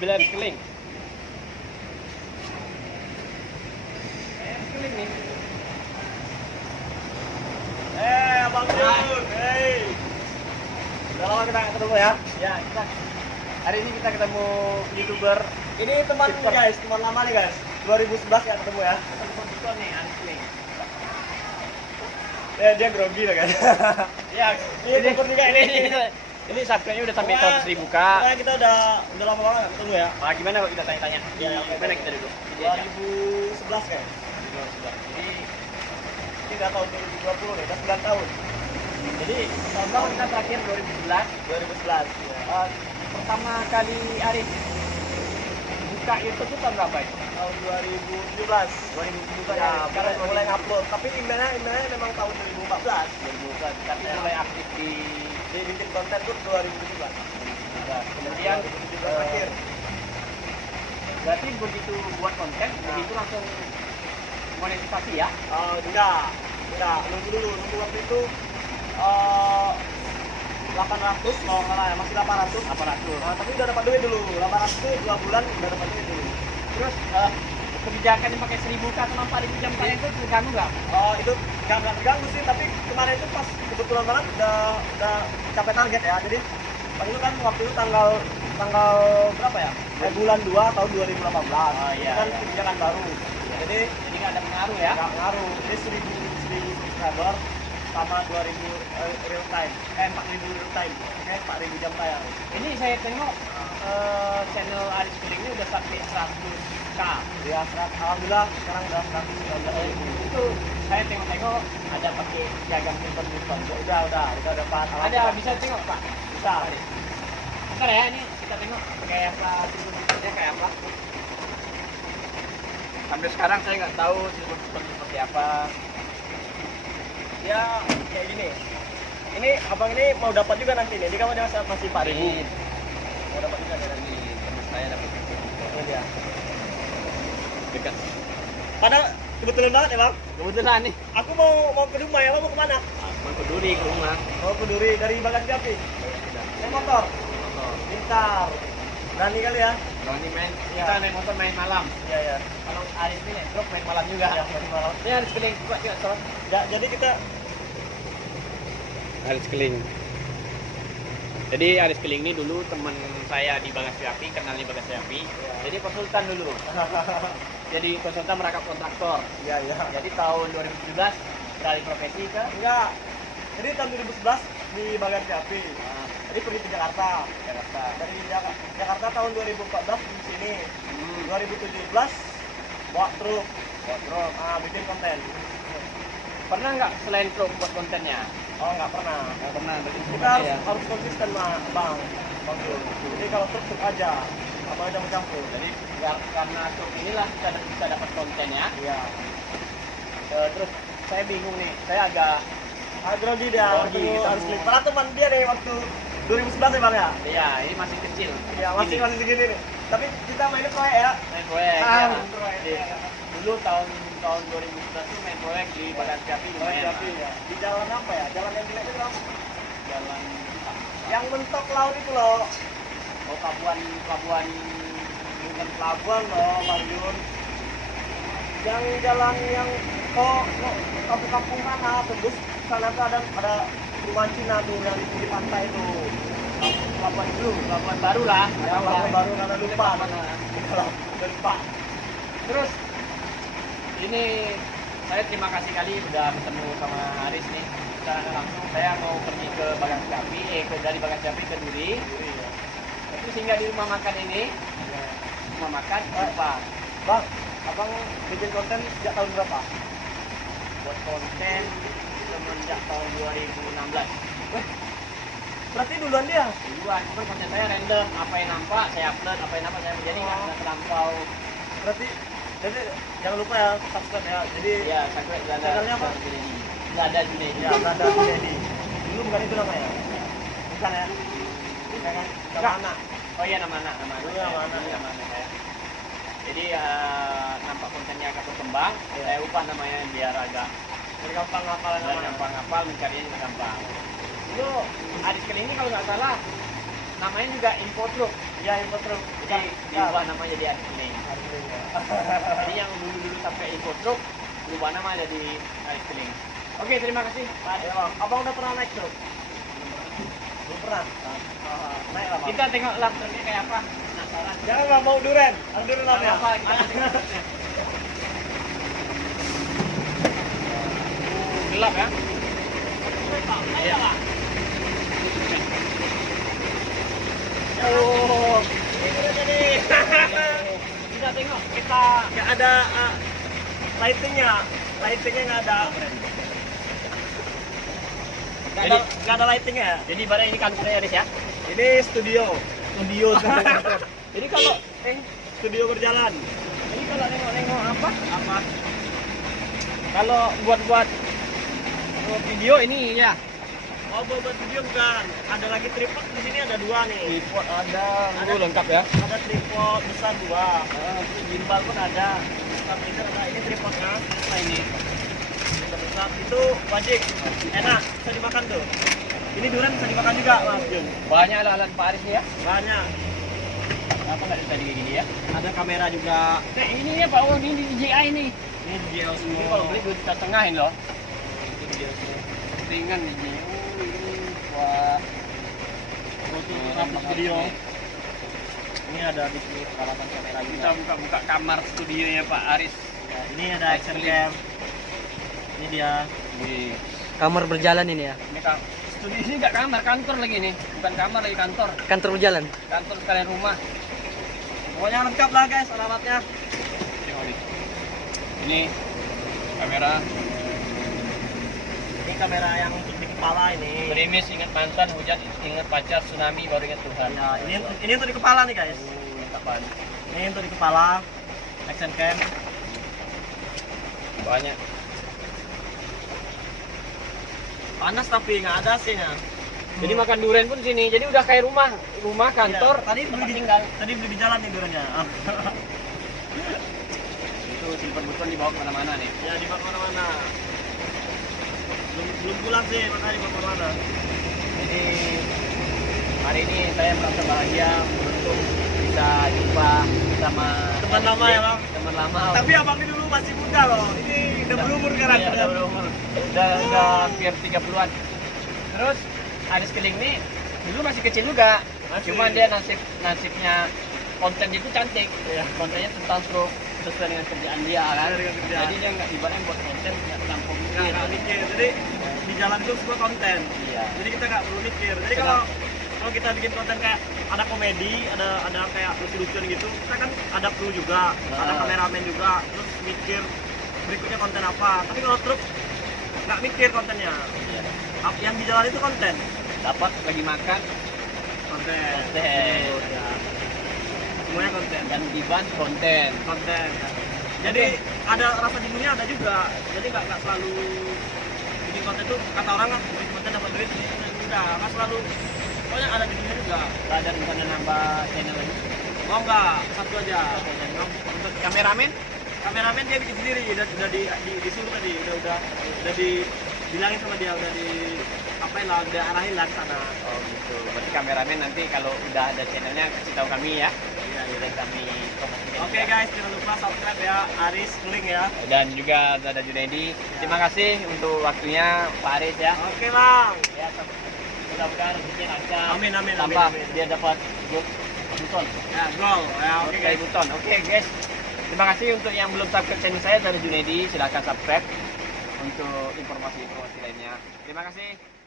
mobil air keling. Air keling nih. Abang Jun, hey. Udah lama kita nggak ketemu ya? Ya, kita hari ini kita ketemu YouTuber. Ini teman nih guys, teman lama nih guys. 2011 nggak ketemu ya? Kompetitor nih, air keling. Ya dia grogi lah guys. Ya, Ini tempur juga ini. Ini subscribe-nya udah sampai Wah, 100.000 Kak. Nah, kita udah lama banget nggak ketemu ya. Ah, gimana kalau kita tanya-tanya? Ya, Gimana kita dulu? 2011 guys. Jadi Ini udah tahun 2020 nih, udah 9 tahun. Jadi tahun kita terakhir 2011. 2011. Ya. Pertama kali Arif buka YouTube itu tahun berapa itu? Tahun 2017. 2017 Ya, sekarang mulai ngupload. Tapi emailnya memang tahun 2014. 2014 tapi mulai aktif di Bikin konten tuh 2017. kemudian 2017 akhir. berarti begitu buat konten begitu langsung monetisasi ya? Enggak. Nunggu dulu. Nunggu waktu itu 800 kalau nggak salah ya, masih 800. Nah, tapi udah dapat duit dulu. 800 itu 2 bulan udah dapat duit dulu. Terus kebijakan yang pakai 1000 K atau 4000 jam tayang itu terganggu nggak? Itu nggak terganggu sih, tapi kemarin itu pas kebetulan banget udah capai target ya. Jadi pas itu kan waktu itu tanggal berapa ya? Bulan 2 tahun 2018. Iya, Itu kan iya. kebijakan baru. Jadi Nggak ada pengaruh ya? nggak ngaruh. Jadi 1000 subscriber sama 2000 real time. 4000 real time. Oke, 4000 jam tayang. Ini saya tengok channel Aris Keling ini udah sampai 100K. Ya, alhamdulillah sekarang udah 119.000. Itu saya tengok-tengok ada pakai piagam simpen. Udah dapat. Ada bisa tengok Pak? Bisa. Bentar ya, ini kita tengok kayak apa simpen-simpennya kayak apa. Sampai sekarang saya nggak tahu simpen seperti apa. Ya kayak gini. Ini abang ini mau dapat juga nanti nih. Jadi kamu dia masih 4.000. Mau dapat juga nih nanti. Terus saya dapat Ini dia. dekat. Padahal kebetulan banget ya bang. Kebetulan nih, Aku mau ke Dumai. Abang mau kemana? Bang Peduli ke rumah. Mau ke Duri dari Bagan Japi. Naik motor. Pintar. Berani kali ya? Kalau ini main, Iya. kita main motor main malam. Iya. Kalau Aris ini drop main malam juga. Ya, masih malam. Ini Aris Keling, coba coba. Ya, jadi kita Aris Keling. Jadi Aris Keling ini dulu teman saya di Bagasi Api, kenal di Bagasi Api. Iya. Jadi konsultan dulu. Jadi konsultan merangkap kontraktor. Iya. Jadi tahun 2017 beralih profesi ke Enggak. Jadi tahun 2011 di Bagan Japi. Jadi pergi ke Jakarta. Dari Jakarta tahun 2014 di sini. 2017 bawa truk. Bikin konten. Pernah nggak selain truk buat kontennya? Oh, nggak pernah. Nggak pernah. Berarti Kita harus konsisten bang. Jul. Jadi kalau truk aja, apa aja mencampur. Jadi ya, karena truk inilah kita bisa dapat kontennya. Iya. Terus saya bingung nih, saya agak Grogi dia. Grogi, Ketemu ketemu. harus klik. Karena teman dia deh waktu 2011 ya bang ya. ya ini masih kecil. Iya masih segini nih. Tapi kita mainnya proyek ya. main proyek. Ah, ya. proyek. Iya. Dulu tahun 2011 itu main proyek di Badan Japi lumayan. Japi ya. Di jalan apa ya? Jalan yang jelek itu bang. Jalan Yang mentok laut itu loh. pelabuhan Bukan pelabuhan loh Bang Jun. Yang jalan yang kampung-kampung sana tembus sana tuh ada rumah Cina tuh yang di pinggir pantai itu. Pelabuhan itu. pelabuhan baru lah. Ya, pelabuhan baru karena lupa. Pelabuhan. Lupa. Terus ini saya terima kasih kali udah ketemu sama Aris nih. Secara langsung saya mau pergi ke Bagan Japi, dari Bagan Japi ke Duri. Tapi singgah di rumah makan ini, rumah makan apa? Bang, abang bikin konten sejak tahun berapa? Buat konten semenjak tahun 2016. Berarti duluan dia. Duluan, cuman konten saya random, apa yang nampak saya upload, apa yang nampak saya jadi nggak terlampau. Berarti jadi jangan lupa ya subscribe ya. Jadi Ya, sampai channelnya apa? Nggak ada Junedi. ya berada di Dedi. Dulu bukan itu namanya. Bukan ya? Bukan kan? Enggak. Mana? Oh iya nama anak Dulu nama anak, ya. nama anak saya. Jadi nampak kontennya agak berkembang, Iya. saya ubah namanya biar agak Gampang hafalan biar namanya. gampang-gampang mencarinya juga gampang. Itu Aris Keling ini kalau nggak salah namanya juga info truk. Ya info truk. Jadi diubah namanya jadi Aris Keling. Jadi yang dulu sampai info truk berubah nama jadi Aris Keling. Oke, terima kasih Pak. Ya, Bang. Abang udah pernah naik truk? Belum pernah. Naik lah, Bang. Kita tengok lah truknya kayak apa. Penasaran. Jangan Bang, mau duren. Ada duren Apa ya? apa kita tengok truknya. Gelap ya? Iya. Oh, ini udah jadi. Kita tengok. Kita nggak ada lightingnya nggak ada. Nggak ada lightingnya. Jadi pada ini kantornya Aris ya. Ini studio. Jadi kalau Studio berjalan. Jadi kalau nengok-nengok apa? Kalau buat video ini ya. Oh, buat video bukan. Ada lagi tripod di sini ada dua nih. Tripod ada, Ada. lengkap ya. Ada tripod besar dua. Terus gimbal pun ada. Stabilizer ada. Ini tripodnya. Nah ini. Besar itu wajib. Enak. Bisa dimakan tuh. Ini durian bisa dimakan juga, Mas Jun. Banyak alat Pak Aris nih ya. Banyak. Apa nggak tadi kayak gini ya? Ada kamera juga. Nah ini ya Pak, oh ini DJI nih. Ini DJI Osmo. Ini kalau beli 2 juta setengahin loh. Ini DJI Osmo. Ringan ini. Oh ini wah. Foto untuk video. Ini ada di sini peralatan kamera juga. Kita buka-buka kamar studionya Pak Aris. Ya, ini ada action cam. Ini dia. Wih. Kamar berjalan ini ya. Ini studio ini nggak kamar, kantor lagi nih. Bukan kamar lagi kantor. Kantor berjalan. Kantor sekalian rumah. Pokoknya lengkap lah guys alamatnya. Tengok nih. Ini kamera. Ini kamera yang untuk di kepala ini. Gerimis ingat mantan, hujan ingat pacar, tsunami baru ingat Tuhan. Ya, ini untuk di kepala nih guys. Apaan? Ini untuk di kepala. Action cam. Banyak. Panas tapi nggak ada sih ya. Jadi makan durian pun sini. Jadi udah kayak rumah kantor. Ya, tadi tempat beli tinggal. Tadi beli di jalan nih duriannya. Itu simpan beton dibawa kemana-mana nih. Ya di mana-mana. Belum pulang sih makanya di mana-mana. Jadi hari ini saya merasa bahagia untuk bisa jumpa sama Teman lama ya, Bang? Teman lama. Tapi abang ini dulu masih muda loh. Ini udah berumur sekarang. Iya, udah berumur. Udah hampir 30-an. Terus Aris Keling nih dulu masih kecil juga. Masih. Cuman dia nasibnya konten itu cantik. Iya. Kontennya tentang truk sesuai dengan kerjaan dia kan. Sesuai dengan kerjaan. Jadi dia nggak ibaratnya buat konten nggak tampung Nggak mikir. Jadi di jalan itu semua konten. Iya. Jadi kita nggak perlu mikir. Jadi kalau kita bikin konten kayak ada komedi, ada kayak lucu-lucuan gitu, kita kan ada kru juga, ada kameramen juga, terus mikir berikutnya konten apa. Tapi kalau truk nggak mikir kontennya. Iya. Yang di jalan itu konten. Dapat lagi makan Konten. Konten. Ya. Semuanya konten. dan di ban konten. Konten. Jadi ada rasa jenuhnya ada juga. Jadi nggak selalu bikin konten tuh kata orang kan bikin konten dapat duit ini enggak selalu. Pokoknya ada jenuhnya juga. Nggak ada rencana nambah channel lagi. Oh enggak, satu aja. Untuk kameramen Kameramen dia bikin sendiri, udah disuruh tadi, udah dibilangin sama dia, udah di apain lah, udah arahin lah ke sana. oh gitu. Berarti kameramen nanti kalau udah ada channelnya kasih tahu kami ya. Iya, iya. Dan kami promosikan. Oke guys, jangan lupa subscribe ya, Aris Keling ya. Dan juga ada Junaidi. Terima kasih untuk waktunya Pak Aris ya. Oke bang. Ya, mudah-mudahan rezekinya lancar. Amin, amin, Tambah amin, amin. dia dapat buton. Ya, gol. Ya, oke Oke, guys. buton. Oke, guys. Terima kasih untuk yang belum subscribe channel saya dari Junaidi. Silahkan subscribe untuk informasi-informasi lainnya. Terima kasih.